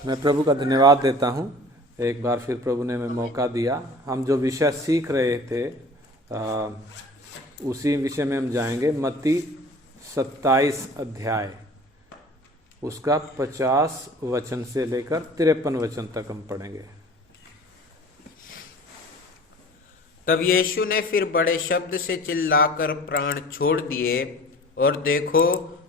मैं प्रभु का धन्यवाद देता हूँ। एक बार फिर प्रभु ने हमें मौका दिया। हम जो विषय सीख रहे थे उसी विषय में हम जाएंगे। मत्ती 27 अध्याय, उसका 50 वचन से लेकर 53 वचन तक हम पढ़ेंगे। तब यीशु ने फिर बड़े शब्द से चिल्लाकर प्राण छोड़ दिए, और देखो,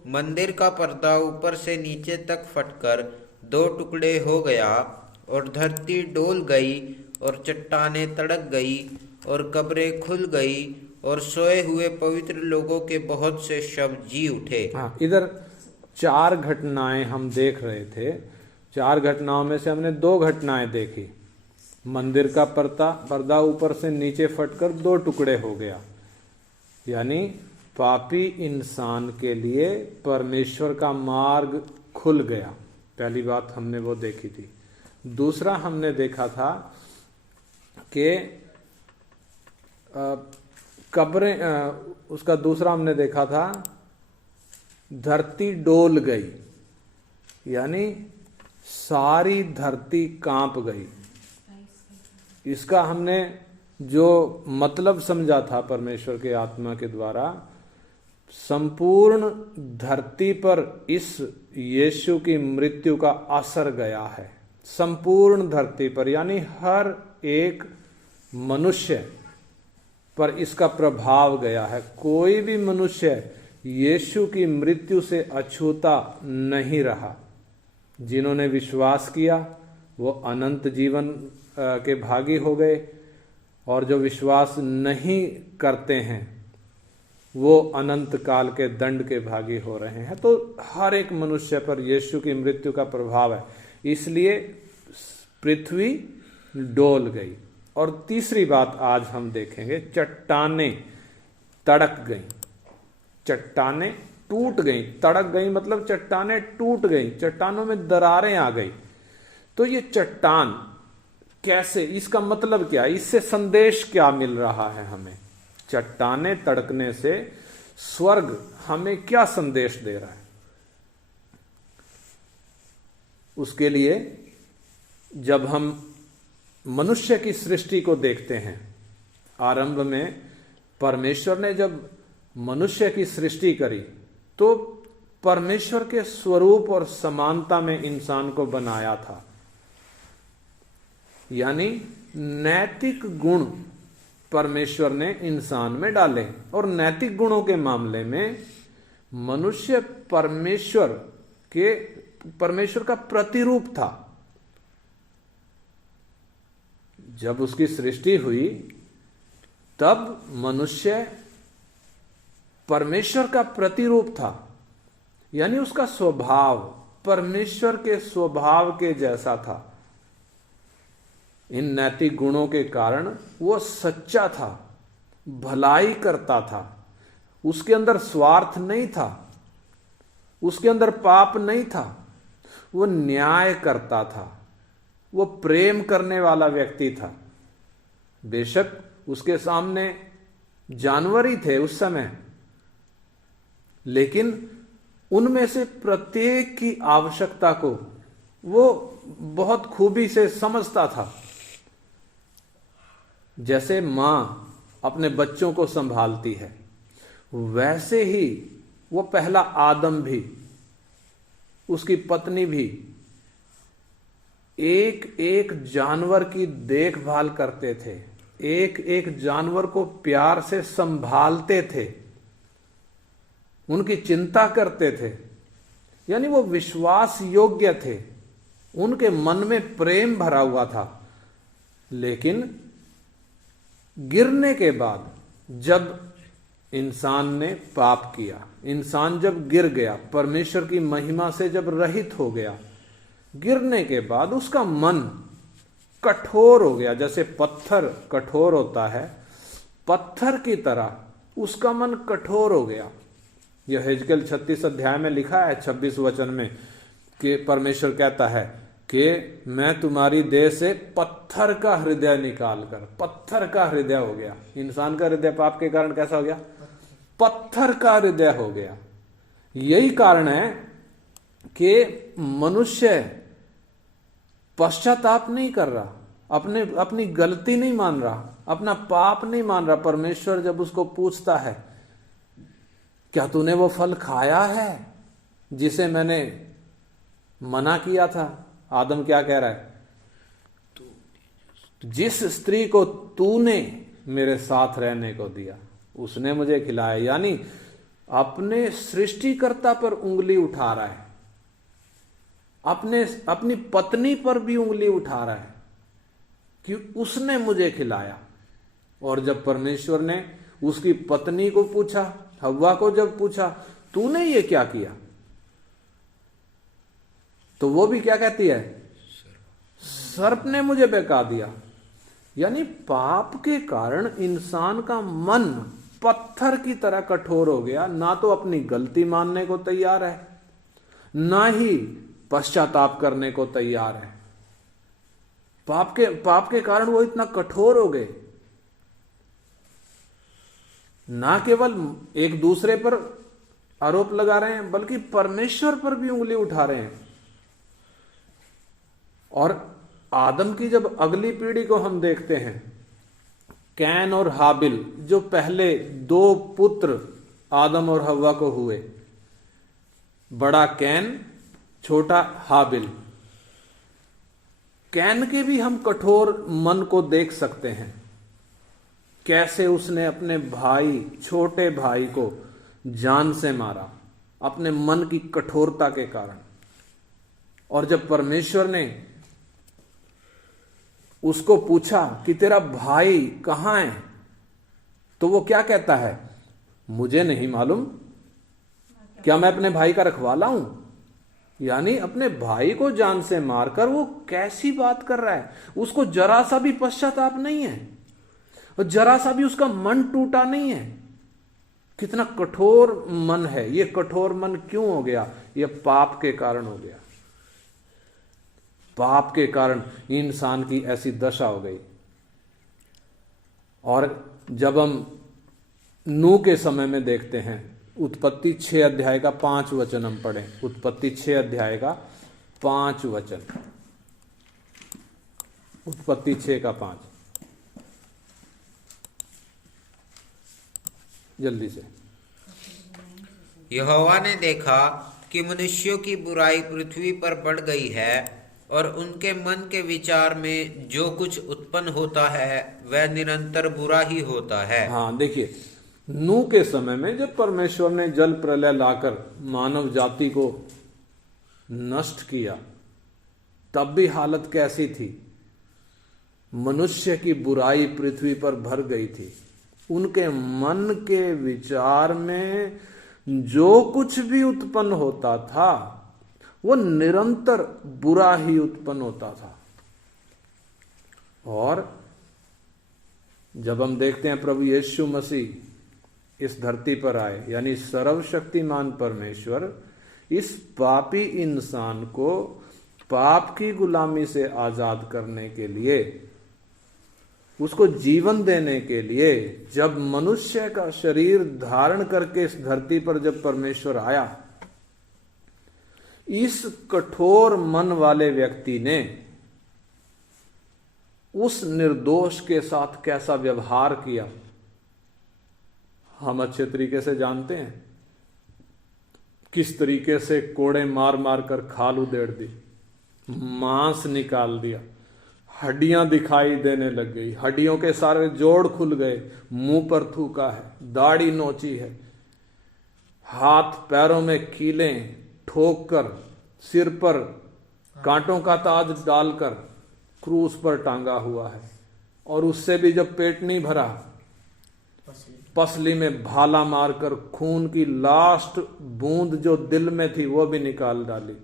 मंदिर का पर्दा ऊपर से नीचे तक फटकर 2 टुकड़े हो गया, और धरती डोल गई, और चट्टानें तड़क गई, और कब्रें खुल गई, और सोए हुए पवित्र लोगों के बहुत से शव जी उठे। हाँ, इधर 4 घटनाएं हम देख रहे थे। 4 घटनाओं में से हमने 2 घटनाएं देखी। मंदिर का पर्दा ऊपर से नीचे फटकर 2 टुकड़े हो गया, यानी पापी इंसान के लिए परमेश्वर का मार्ग खुल गया। पहली बात हमने वो देखी थी। दूसरा हमने देखा था कि कब्रें, उसका दूसरा हमने देखा था धरती डोल गई, यानी सारी धरती कांप गई। इसका हमने जो मतलब समझा था परमेश्वर के आत्मा के द्वारा, संपूर्ण धरती पर इस यीशु की मृत्यु का असर गया है। संपूर्ण धरती पर, यानी हर एक मनुष्य पर इसका प्रभाव गया है। कोई भी मनुष्य यीशु की मृत्यु से अछूता नहीं रहा। जिन्होंने विश्वास किया वो अनंत जीवन के भागी हो गए, और जो विश्वास नहीं करते हैं वो अनंत काल के दंड के भागी हो रहे हैं। तो हर एक मनुष्य पर यीशु की मृत्यु का प्रभाव है, इसलिए पृथ्वी डोल गई। और तीसरी बात आज हम देखेंगे, चट्टानें तड़क गईं। चट्टानें टूट गईं। तड़क गई मतलब चट्टानें टूट गईं, चट्टानों में दरारें आ गई। तो ये चट्टान कैसे, इसका मतलब क्या, इससे संदेश क्या मिल रहा है हमें? चट्टानें तड़कने से स्वर्ग हमें क्या संदेश दे रहा है? उसके लिए जब हम मनुष्य की सृष्टि को देखते हैं, आरंभ में परमेश्वर ने जब मनुष्य की सृष्टि करी तो परमेश्वर के स्वरूप और समानता में इंसान को बनाया था। यानी नैतिक गुण परमेश्वर ने इंसान में डाले, और नैतिक गुणों के मामले में मनुष्य परमेश्वर का प्रतिरूप था। जब उसकी सृष्टि हुई तब मनुष्य परमेश्वर का प्रतिरूप था, यानी उसका स्वभाव परमेश्वर के स्वभाव के जैसा था। इन नैतिक गुणों के कारण वो सच्चा था, भलाई करता था, उसके अंदर स्वार्थ नहीं था, उसके अंदर पाप नहीं था, वो न्याय करता था, वो प्रेम करने वाला व्यक्ति था। बेशक उसके सामने जानवर ही थे उस समय, लेकिन उनमें से प्रत्येक की आवश्यकता को वो बहुत खूबी से समझता था। जैसे मां अपने बच्चों को संभालती है, वैसे ही वो पहला आदम भी, उसकी पत्नी भी एक एक जानवर की देखभाल करते थे, एक एक जानवर को प्यार से संभालते थे, उनकी चिंता करते थे। यानी वो विश्वास योग्य थे, उनके मन में प्रेम भरा हुआ था। लेकिन गिरने के बाद जब इंसान ने पाप किया, इंसान जब गिर गया, परमेश्वर की महिमा से जब रहित हो गया, गिरने के बाद उसका मन कठोर हो गया। जैसे पत्थर कठोर होता है, पत्थर की तरह उसका मन कठोर हो गया। यह हेजकेल 36 अध्याय में लिखा है 26 वचन में कि परमेश्वर कहता है कि मैं तुम्हारी देह से पत्थर का हृदय निकाल कर, पत्थर का हृदय हो गया। इंसान का हृदय पाप के कारण कैसा हो गया? पत्थर का हृदय हो गया। यही कारण है कि मनुष्य पश्चाताप नहीं कर रहा, अपनी गलती नहीं मान रहा, अपना पाप नहीं मान रहा। परमेश्वर जब उसको पूछता है, क्या तूने वो फल खाया है जिसे मैंने मना किया था? आदम क्या कह रहा है? जिस स्त्री को तूने मेरे साथ रहने को दिया उसने मुझे खिलाया। यानी अपने सृष्टिकर्ता पर उंगली उठा रहा है, अपनी पत्नी पर भी उंगली उठा रहा है कि उसने मुझे खिलाया। और जब परमेश्वर ने उसकी पत्नी को पूछा, हव्वा को जब पूछा, तूने ये क्या किया, तो वो भी क्या कहती है? सर्प ने मुझे बहका दिया। यानी पाप के कारण इंसान का मन पत्थर की तरह कठोर हो गया, ना तो अपनी गलती मानने को तैयार है, ना ही पश्चाताप करने को तैयार है। पाप के कारण वो इतना कठोर हो गए, ना केवल एक दूसरे पर आरोप लगा रहे हैं बल्कि परमेश्वर पर भी उंगली उठा रहे हैं। और आदम की जब अगली पीढ़ी को हम देखते हैं, कैन और हाबिल, जो पहले दो पुत्र आदम और हव्वा को हुए, बड़ा कैन, छोटा हाबिल। कैन के भी हम कठोर मन को देख सकते हैं, कैसे उसने अपने भाई, छोटे भाई को जान से मारा अपने मन की कठोरता के कारण। और जब परमेश्वर ने उसको पूछा कि तेरा भाई कहां है, तो वो क्या कहता है? मुझे नहीं मालूम, क्या मैं अपने भाई का रखवाला हूं? यानी अपने भाई को जान से मारकर वो कैसी बात कर रहा है। उसको जरा सा भी पश्चाताप नहीं है और जरा सा भी उसका मन टूटा नहीं है। कितना कठोर मन है। ये कठोर मन क्यों हो गया? ये पाप के कारण हो गया। पाप के कारण इंसान की ऐसी दशा हो गई। और जब हम नूह के समय में देखते हैं, उत्पत्ति 6 अध्याय का 5 वचन हम पढ़ें। उत्पत्ति 6 अध्याय का 5 वचन। उत्पत्ति 6 का 5, जल्दी से। यहोवा ने देखा कि मनुष्यों की बुराई पृथ्वी पर बढ़ गई है और उनके मन के विचार में जो कुछ उत्पन्न होता है वह निरंतर बुरा ही होता है। हाँ, देखिए, नूह के समय में जब परमेश्वर ने जल प्रलय लाकर मानव जाति को नष्ट किया, तब भी हालत कैसी थी? मनुष्य की बुराई पृथ्वी पर भर गई थी। उनके मन के विचार में जो कुछ भी उत्पन्न होता था वो निरंतर बुरा ही उत्पन्न होता था। और जब हम देखते हैं प्रभु यीशु मसीह इस धरती पर आए, यानी सर्वशक्तिमान परमेश्वर इस पापी इंसान को पाप की गुलामी से आजाद करने के लिए, उसको जीवन देने के लिए, जब मनुष्य का शरीर धारण करके इस धरती पर जब परमेश्वर आया, इस कठोर मन वाले व्यक्ति ने उस निर्दोष के साथ कैसा व्यवहार किया हम अच्छे तरीके से जानते हैं। किस तरीके से कोड़े मार मार कर खाल उधेड़ दी, मांस निकाल दिया, हड्डियां दिखाई देने लग गई, हड्डियों के सारे जोड़ खुल गए, मुंह पर थूका है, दाढ़ी नोची है, हाथ पैरों में कीलें ठोक कर, सिर पर कांटों का ताज डालकर क्रूस पर टांगा हुआ है। और उससे भी जब पेट नहीं भरा, पसली में भाला मारकर खून की लास्ट बूंद जो दिल में थी वो भी निकाल डाली।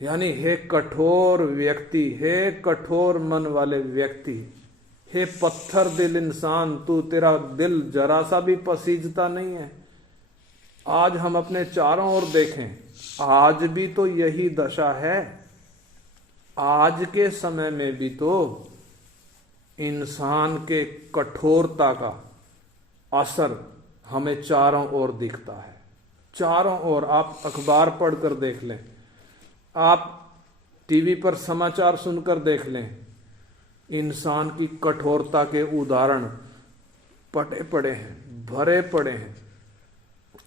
यानी हे कठोर व्यक्ति, हे कठोर मन वाले व्यक्ति, हे पत्थर दिल इंसान, तू, तेरा दिल जरा सा भी पसीजता नहीं है। आज हम अपने चारों ओर देखें, आज भी तो यही दशा है। आज के समय में भी तो इंसान के कठोरता का असर हमें चारों ओर दिखता है। चारों ओर आप अखबार पढ़कर देख लें, आप टीवी पर समाचार सुनकर देख लें, इंसान की कठोरता के उदाहरण पटे पड़े हैं, भरे पड़े हैं।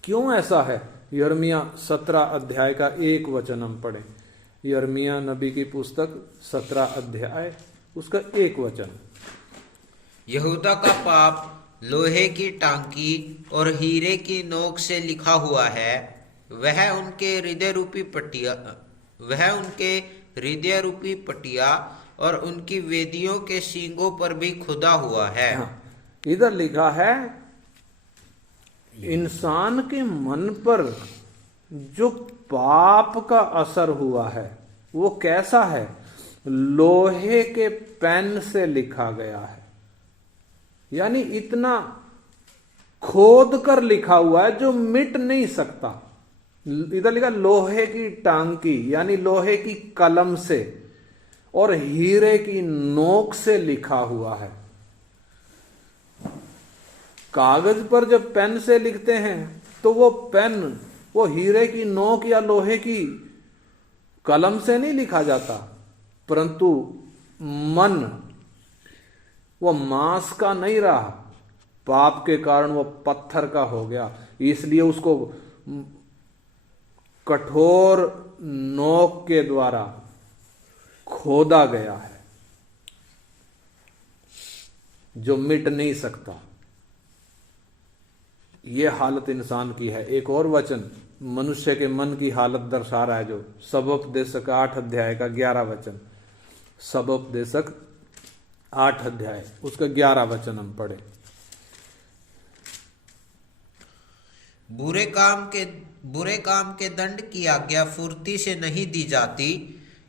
क्यों ऐसा है? यिर्मयाह 17 अध्याय का 1 वचन हम पढ़ें। यिर्मयाह नबी की पुस्तक 17 अध्याय उसका 1 वचन। यहूदा का पाप लोहे की टांकी और हीरे की नोक से लिखा हुआ है, वह उनके हृदय रूपी पटिया और उनकी वेदियों के सींगों पर भी खुदा हुआ है। हाँ, इधर लिखा है इंसान के मन पर जो पाप का असर हुआ है वो कैसा है? लोहे के पेन से लिखा गया है, यानी इतना खोद कर लिखा हुआ है जो मिट नहीं सकता। इधर लिखा लोहे की टांकी, यानी लोहे की कलम से और हीरे की नोक से लिखा हुआ है। कागज पर जब पेन से लिखते हैं तो वो पेन वो हीरे की नोक या लोहे की कलम से नहीं लिखा जाता, परंतु मन वो मांस का नहीं रहा, पाप के कारण वो पत्थर का हो गया, इसलिए उसको कठोर नोक के द्वारा खोदा गया है जो मिट नहीं सकता। ये हालत इंसान की है। एक और वचन मनुष्य के मन की हालत दर्शा रहा है, जो सबोपदेशक 8 अध्याय का 11 वचन। सबोपदेशक 8 अध्याय उसका 11 वचन हम पढ़े। बुरे काम के दंड की आज्ञा फुर्ती से नहीं दी जाती,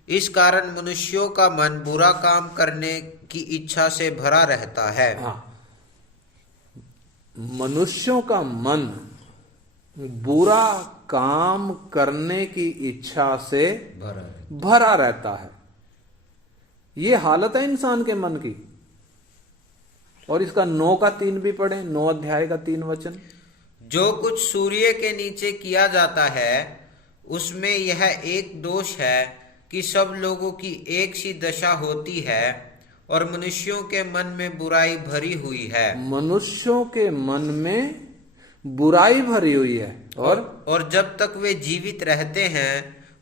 इस कारण मनुष्यों का मन बुरा काम करने की इच्छा से भरा रहता है। हाँ, मनुष्यों का मन बुरा काम करने की इच्छा से भरा रहता है। ये हालत है इंसान के मन की। और इसका 9 का 3 भी पढ़े, 9 अध्याय का 3 वचन। जो कुछ सूर्य के नीचे किया जाता है उसमें यह एक दोष है कि सब लोगों की एक सी दशा होती है और मनुष्यों के मन में बुराई भरी हुई है। मनुष्यों के मन में बुराई भरी हुई है और जब तक वे जीवित रहते हैं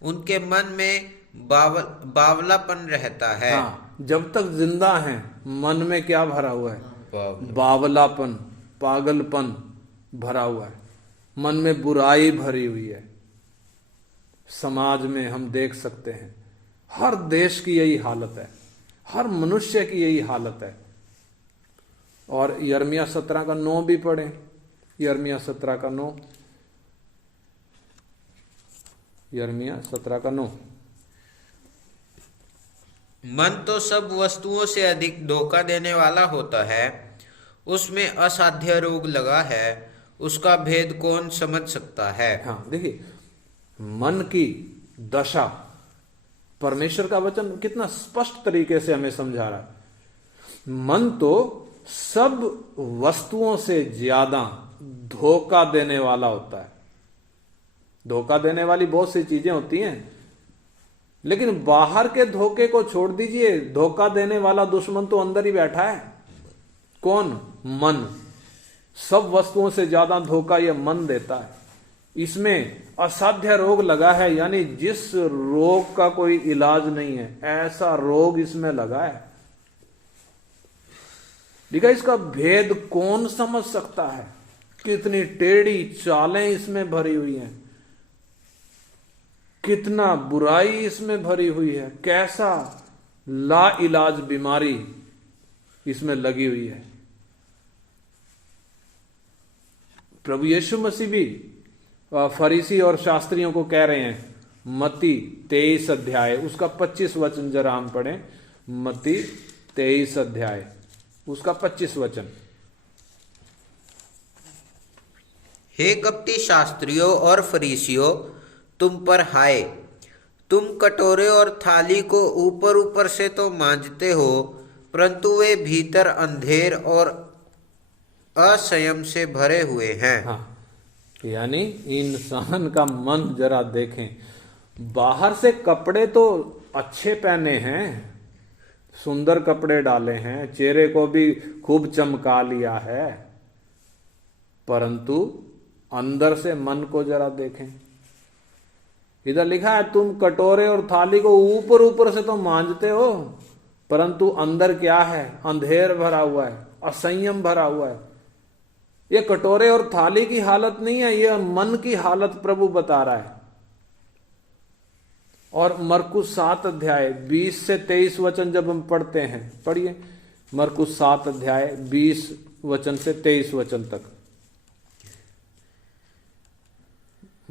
उनके मन में बावलापन रहता है। हाँ, जब तक जिंदा हैं मन में क्या भरा हुआ है? बावलापन, पागलपन भरा हुआ है, मन में बुराई भरी हुई है। समाज में हम देख सकते हैं, हर देश की यही हालत है, हर मनुष्य की यही हालत है। और यिर्मयाह 17 का 9 भी पढ़े। यिर्मयाह 17 का 9, यिर्मयाह 17 का 9। मन तो सब वस्तुओं से अधिक धोखा देने वाला होता है, उसमें असाध्य रोग लगा है, उसका भेद कौन समझ सकता है। हाँ, देखिए मन की दशा परमेश्वर का वचन कितना स्पष्ट तरीके से हमें समझा रहा है। मन तो सब वस्तुओं से ज्यादा धोखा देने वाला होता है। धोखा देने वाली बहुत सी चीजें होती हैं, लेकिन बाहर के धोखे को छोड़ दीजिए, धोखा देने वाला दुश्मन तो अंदर ही बैठा है। कौन? मन। सब वस्तुओं से ज्यादा धोखा यह मन देता है। इसमें असाध्य रोग लगा है, यानी जिस रोग का कोई इलाज नहीं है, ऐसा रोग इसमें लगा है। देखा, इसका भेद कौन समझ सकता है? कितनी टेढ़ी चालें इसमें भरी हुई हैं, कितना बुराई इसमें भरी हुई है, कैसा ला इलाज बीमारी इसमें लगी हुई है। प्रभु यीशु मसीह भी फरीसी और शास्त्रियों को कह रहे हैं, मत्ती 23 अध्याय उसका 25 वचन जरा हम पढ़ें। मत्ती 23 अध्याय उसका 25 वचन। हे कपटी शास्त्रियों और फरीसियों, तुम पर हाय, तुम कटोरे और थाली को ऊपर ऊपर से तो मांजते हो, परंतु वे भीतर अंधेर और असंयम से भरे हुए हैं। हाँ, यानी इंसान का मन जरा देखें, बाहर से कपड़े तो अच्छे पहने हैं, सुंदर कपड़े डाले हैं, चेहरे को भी खूब चमका लिया है, परंतु अंदर से मन को जरा देखें। इधर लिखा है तुम कटोरे और थाली को ऊपर ऊपर से तो मांजते हो, परंतु अंदर क्या है? अंधेर भरा हुआ है, असंयम भरा हुआ है। ये कटोरे और थाली की हालत नहीं है, ये मन की हालत प्रभु बता रहा है। और मरकुस 7 अध्याय 20 से 23 वचन जब हम पढ़ते हैं, पढ़िए मरकुस 7 अध्याय 20 वचन से 23 वचन तक।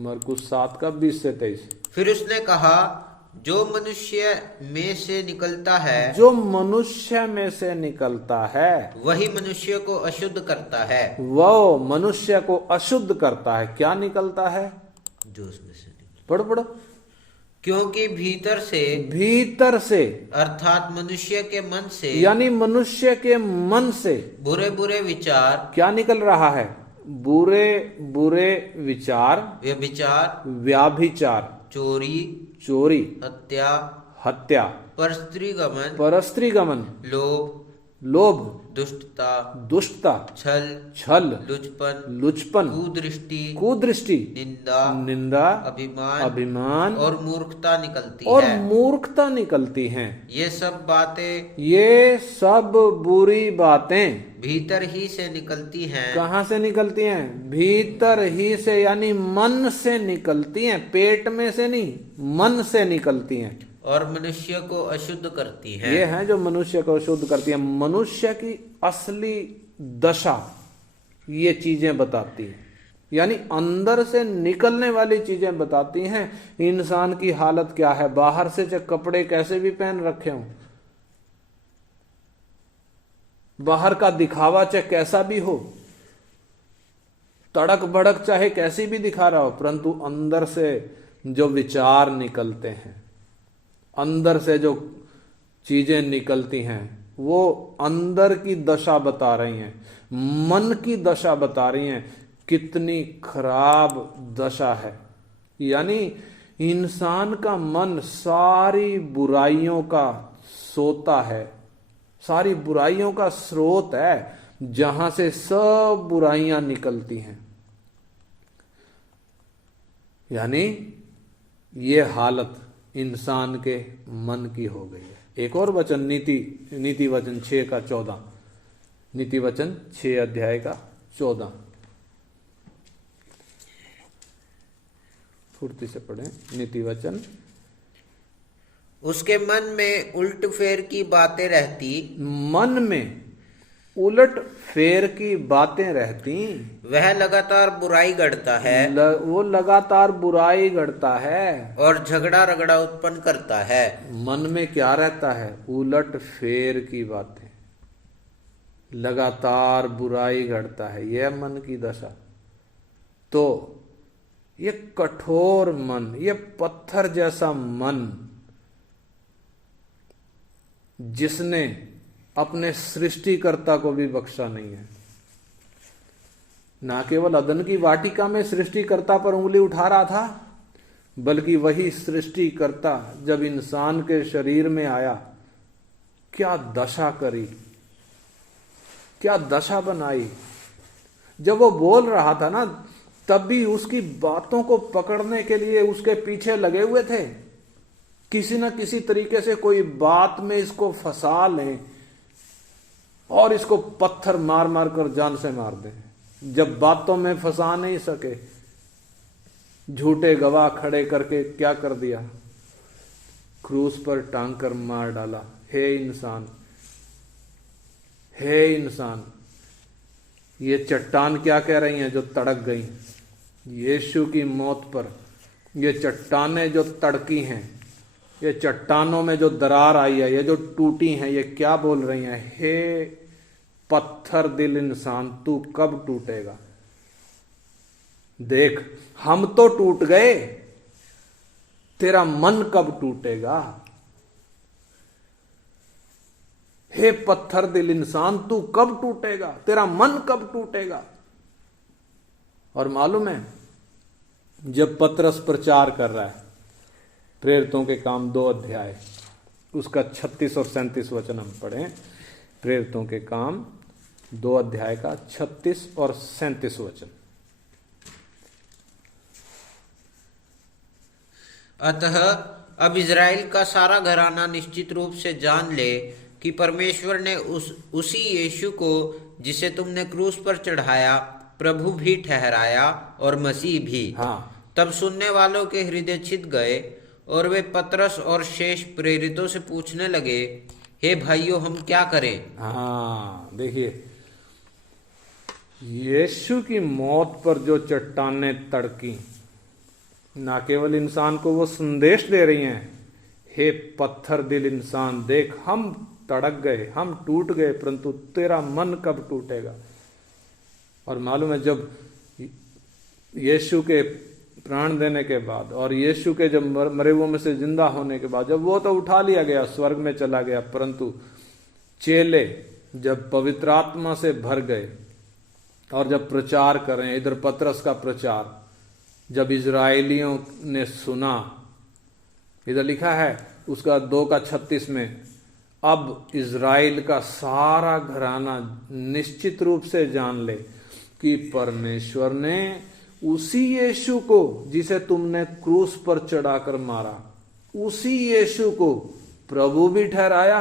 मरकुस 7 का 20 से 23। फिर उसने कहा, जो मनुष्य में से निकलता है, जो मनुष्य में से निकलता है वही मनुष्य को अशुद्ध करता है। वो मनुष्य को अशुद्ध करता है। क्या निकलता है? जो उसमें से निकलता, पढ़ो पढ़ो। क्योंकि भीतर से अर्थात मनुष्य के मन से, यानी मनुष्य के मन से बुरे बुरे विचार, क्या निकल रहा है? बुरे बुरे विचार, व्यभिचार, व्याभिचार, चोरी, हत्या, परस्त्री गमन, लोभ, दुष्टता, छल, लुचपन, कुदृष्टि, निंदा, अभिमान और मूर्खता निकलती हैं। ये सब बुरी बातें भीतर ही से निकलती हैं। कहाँ से निकलती हैं? भीतर ही से, यानी मन से निकलती हैं, पेट में से नहीं, मन से निकलती हैं और मनुष्य को अशुद्ध करती हैं। ये हैं जो मनुष्य को अशुद्ध करती हैं। मनुष्य की असली दशा ये चीजें बताती हैं, यानी अंदर से निकलने वाली चीजें बताती हैं। इंसान की हालत क्या है? बाहर से चाहे कपड़े कैसे भी पहन रखे हों, बाहर का दिखावा चाहे कैसा भी हो, तड़क भड़क चाहे कैसी भी दिखा रहा हो, परंतु अंदर से जो विचार निकलते हैं, अंदर से जो चीजें निकलती हैं, वो अंदर की दशा बता रही हैं, मन की दशा बता रही हैं। कितनी खराब दशा है। यानी इंसान का मन सारी बुराइयों का सोता है, सारी बुराइयों का स्रोत है, जहां से सब बुराइयां निकलती हैं। यानी ये हालत इंसान के मन की हो गई है। एक और वचन नीति वचन 6 का 14, नीति वचन 6 अध्याय का 14, फुर्ती से पढ़ें। नीति वचन, उसके मन में उलट फेर की बातें रहती, मन में उलट फेर की बातें रहती, वह लगातार बुराई गढ़ता है, वो लगातार बुराई गढ़ता है और झगड़ा रगड़ा उत्पन्न करता है। मन में क्या रहता है? उलट फेर की बातें, लगातार बुराई गढ़ता है, यह मन की दशा। तो ये कठोर मन, ये पत्थर जैसा मन, जिसने अपने सृष्टिकर्ता को भी बख्शा नहीं है। ना केवल अदन की वाटिका में सृष्टिकर्ता पर उंगली उठा रहा था, बल्कि वही सृष्टिकर्ता जब इंसान के शरीर में आया, क्या दशा करी, क्या दशा बनाई। जब वो बोल रहा था ना, तब भी उसकी बातों को पकड़ने के लिए उसके पीछे लगे हुए थे। किसी न किसी तरीके से कोई बात में इसको फंसा लें और इसको पत्थर मार मार कर जान से मार दें। जब बातों में फंसा नहीं सके, झूठे गवाह खड़े करके क्या कर दिया? क्रूस पर टांग कर मार डाला। हे इंसान, हे इंसान, ये चट्टान क्या कह रही हैं जो तड़क गई यीशु की मौत पर? ये चट्टानें जो तड़की हैं, ये चट्टानों में जो दरार आई है, ये जो टूटी हैं, ये क्या बोल रही हैं? हे पत्थर दिल इंसान, तू कब टूटेगा? देख, हम तो टूट गए, तेरा मन कब टूटेगा? हे पत्थर दिल इंसान, तू कब टूटेगा? तेरा मन कब टूटेगा? और मालूम है, जब पतरस प्रचार कर रहा है, प्रेरितों के काम 2 अध्याय, उसका 36 और 37 वचन हम पढ़ें। प्रेरितों के काम 2 अध्याय का 36 और 37 वचन। अतः अब इज़राइल का सारा घराना निश्चित रूप से जान ले कि परमेश्वर ने उसी यीशु को जिसे तुमने क्रूस पर चढ़ाया प्रभु भी ठहराया और मसीह भी। हाँ। तब सुनने वालों के हृदय छिद गए और वे पतरस और शेष प्रेरितों से पूछने लगे, हे भाइयों, हम क्या करें? हाँ, देखिए, यीशु की मौत पर जो चट्टानें तड़की, ना केवल इंसान को वो संदेश दे रही हैं, हे पत्थर दिल इंसान, देख हम तड़क गए, हम टूट गए, परंतु तेरा मन कब टूटेगा। और मालूम है, जब यीशु के प्राण देने के बाद और यीशु के जब मरे हुओं में से जिंदा होने के बाद, जब वो तो उठा लिया गया, स्वर्ग में चला गया, परंतु चेले जब पवित्र आत्मा से भर गए और जब प्रचार करें, इधर पतरस का प्रचार, जब इजराइलियों ने सुना, इधर लिखा है उसका 2:36 में, अब इजराइल का सारा घराना निश्चित रूप से जान ले कि परमेश्वर ने उसी यीशु को जिसे तुमने क्रूस पर चढ़ाकर मारा, उसी यीशु को प्रभु भी ठहराया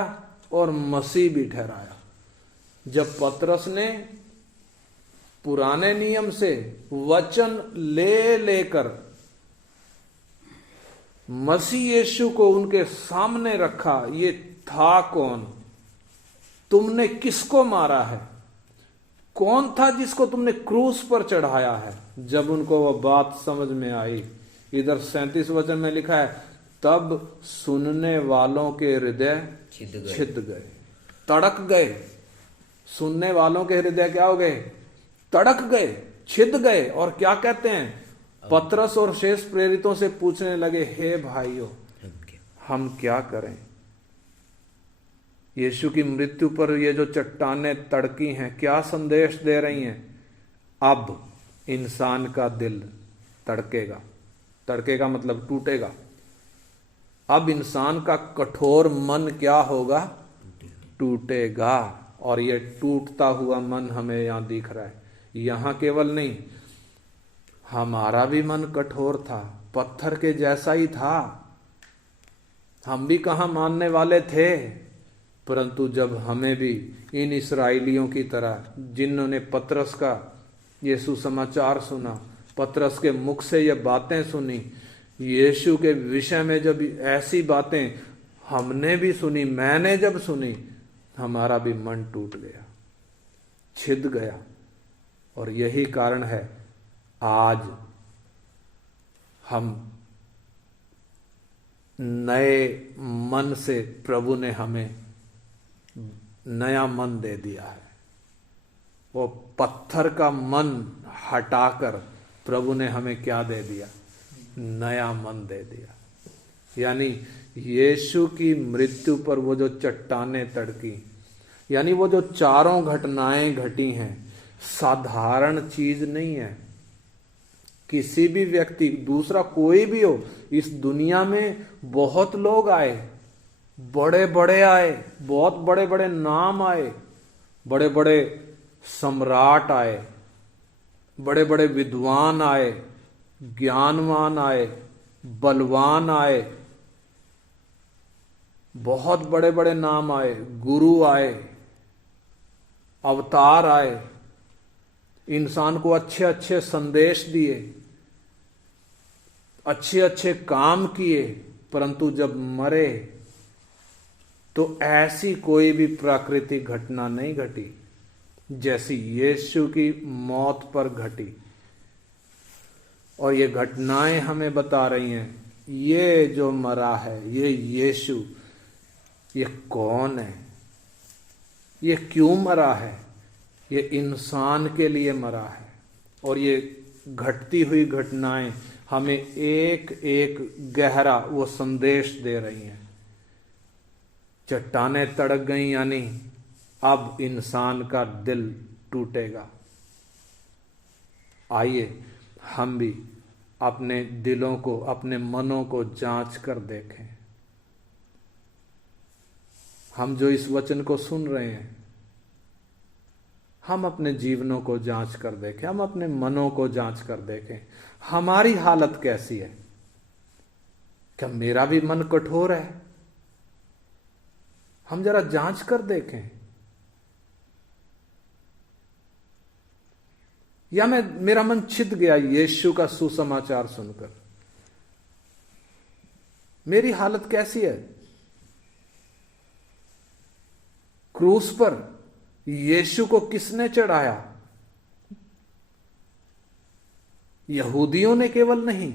और मसीह भी ठहराया। जब पतरस ने पुराने नियम से वचन ले लेकर मसीह यीशु को उनके सामने रखा, ये था कौन, तुमने किसको मारा है, कौन था जिसको तुमने क्रूस पर चढ़ाया है, जब उनको वह बात समझ में आई, इधर 37 वचन में लिखा है, तब सुनने वालों के हृदय छिद गए, तड़क गए। सुनने वालों के हृदय क्या हो गए? तड़क गए, छिद गए। और क्या कहते हैं? पतरस और शेष प्रेरितों से पूछने लगे, हे भाइयों, हम क्या करें? यीशु की मृत्यु पर ये जो चट्टानें तड़की हैं, क्या संदेश दे रही हैं? अब इंसान का दिल तड़केगा। तड़केगा मतलब टूटेगा। अब इंसान का कठोर मन क्या होगा? टूटेगा। और ये टूटता हुआ मन हमें यहां दिख रहा है। यहां केवल नहीं, हमारा भी मन कठोर था, पत्थर के जैसा ही था। हम भी कहां मानने वाले थे, परंतु जब हमें भी इन इस्राएलियों की तरह, जिन्होंने पतरस का ये सुसमाचार सुना, पतरस के मुख से ये बातें सुनी, यीशु के विषय में जब ऐसी बातें हमने भी सुनी, मैंने जब सुनी, हमारा भी मन टूट गया, छिद गया। और यही कारण है आज हम नए मन से, प्रभु ने हमें नया मन दे दिया है। वो पत्थर का मन हटाकर प्रभु ने हमें क्या दे दिया? नया मन दे दिया। यानी यीशु की मृत्यु पर वो जो चट्टानें तड़की, यानी वो जो चारों घटनाएं घटी हैं, साधारण चीज नहीं है। किसी भी व्यक्ति, दूसरा कोई भी हो, इस दुनिया में बहुत लोग आए, बड़े बड़े आए, बहुत बड़े बड़े नाम आए, बड़े बड़े सम्राट आए, बड़े बड़े विद्वान आए, ज्ञानवान आए, बलवान आए, बहुत बड़े बड़े नाम आए, गुरु आए, अवतार आए, इंसान को अच्छे अच्छे संदेश दिए, अच्छे अच्छे काम किए, परंतु जब मरे तो ऐसी कोई भी प्राकृतिक घटना नहीं घटी जैसी यीशु की मौत पर घटी। और ये घटनाएं हमें बता रही हैं, ये जो मरा है, ये यीशु, ये कौन है, ये क्यों मरा है? ये इंसान के लिए मरा है। और ये घटती हुई घटनाएं हमें एक एक गहरा वो संदेश दे रही हैं। चट्टानें तड़क गई, यानी अब इंसान का दिल टूटेगा। आइए हम भी अपने दिलों को, अपने मनों को जांच कर देखें। हम जो इस वचन को सुन रहे हैं, हम अपने जीवनों को जांच कर देखें, हम अपने मनों को जांच कर देखें, हमारी हालत कैसी है। क्या मेरा भी मन कठोर है? हम जरा जांच कर देखें। या मेरा मन छिद गया यीशु का सुसमाचार सुनकर। मेरी हालत कैसी है? क्रूस पर यीशु को किसने चढ़ाया? यहूदियों ने केवल नहीं,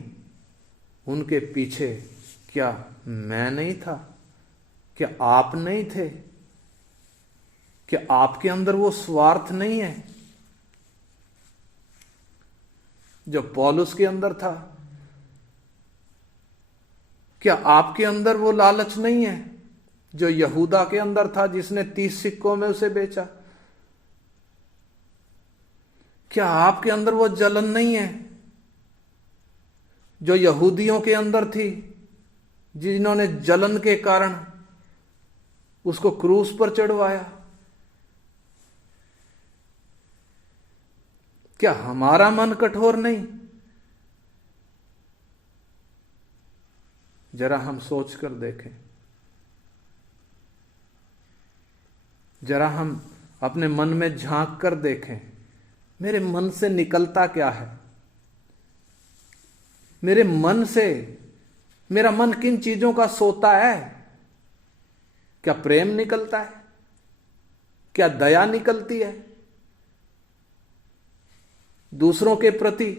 उनके पीछे क्या मैं नहीं था? क्या आप नहीं थे? क्या आपके अंदर वो स्वार्थ नहीं है जो पौलुस के अंदर था? क्या आपके अंदर वो लालच नहीं है जो यहूदा के अंदर था, जिसने 30 सिक्कों में उसे बेचा? क्या आपके अंदर वो जलन नहीं है जो यहूदियों के अंदर थी, जिन्होंने जलन के कारण उसको क्रूस पर चढ़वाया? क्या हमारा मन कठोर नहीं? जरा हम सोच कर देखें, जरा हम अपने मन में झांक कर देखें, मेरे मन से निकलता क्या है? मेरे मन से, मेरा मन किन चीजों का सोता है? क्या प्रेम निकलता है? क्या दया निकलती है दूसरों के प्रति?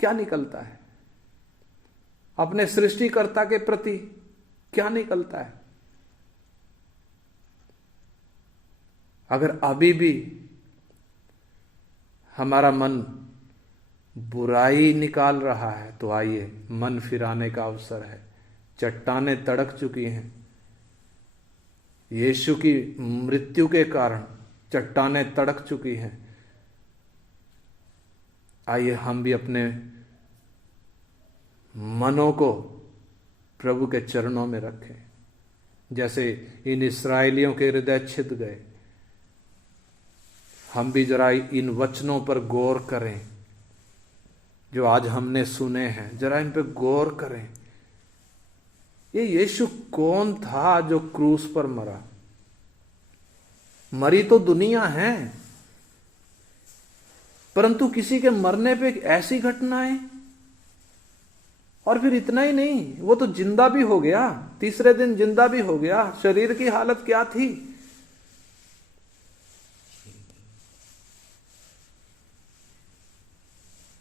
क्या निकलता है अपने सृष्टिकर्ता के प्रति? क्या निकलता है? अगर अभी भी हमारा मन बुराई निकाल रहा है तो आइए, मन फिराने का अवसर है। चट्टानें तड़क चुकी हैं। यीशु की मृत्यु के कारण चट्टानें तड़क चुकी हैं। आइए हम भी अपने मनों को प्रभु के चरणों में रखें, जैसे इन इस्राएलियों के हृदय छिद गए। हम भी जरा इन वचनों पर गौर करें जो आज हमने सुने हैं, जरा इन पर गौर करें। ये यीशु कौन था जो क्रूस पर मरा? मरी तो दुनिया है, परंतु किसी के मरने पे ऐसी घटनाएं। और फिर इतना ही नहीं, वो तो जिंदा भी हो गया, तीसरे दिन जिंदा भी हो गया। शरीर की हालत क्या थी?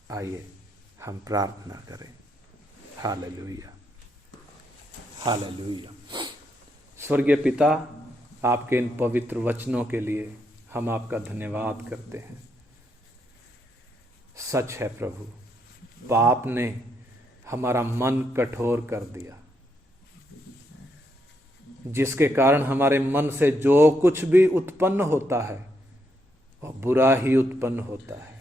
आइए हम प्रार्थना करें। Hallelujah, hallelujah. स्वर्गीय पिता, आपके इन पवित्र वचनों के लिए हम आपका धन्यवाद करते हैं। सच है प्रभु, पाप ने हमारा मन कठोर कर दिया, जिसके कारण हमारे मन से जो कुछ भी उत्पन्न होता है वह बुरा ही उत्पन्न होता है।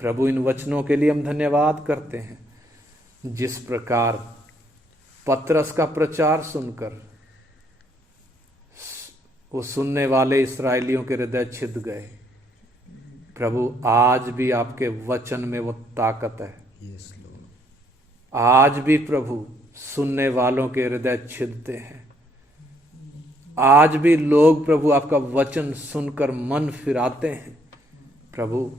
प्रभु, इन वचनों के लिए हम धन्यवाद करते हैं। जिस प्रकार पतरस का प्रचार सुनकर वो सुनने वाले इस्राएलियों के हृदय छिद गए, प्रभु आज भी आपके वचन में वो ताकत है। आज भी प्रभु सुनने वालों के हृदय छिदते हैं। आज भी लोग प्रभु आपका वचन सुनकर मन फिराते हैं। प्रभु,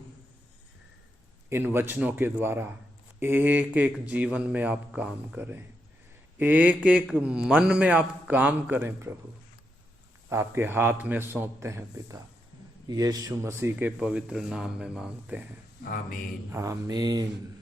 इन वचनों के द्वारा एक एक जीवन में आप काम करें, एक एक मन में आप काम करें। प्रभु, आपके हाथ में सौंपते हैं पिता, यीशु मसीह के पवित्र नाम में मांगते हैं। आमीन, आमीन।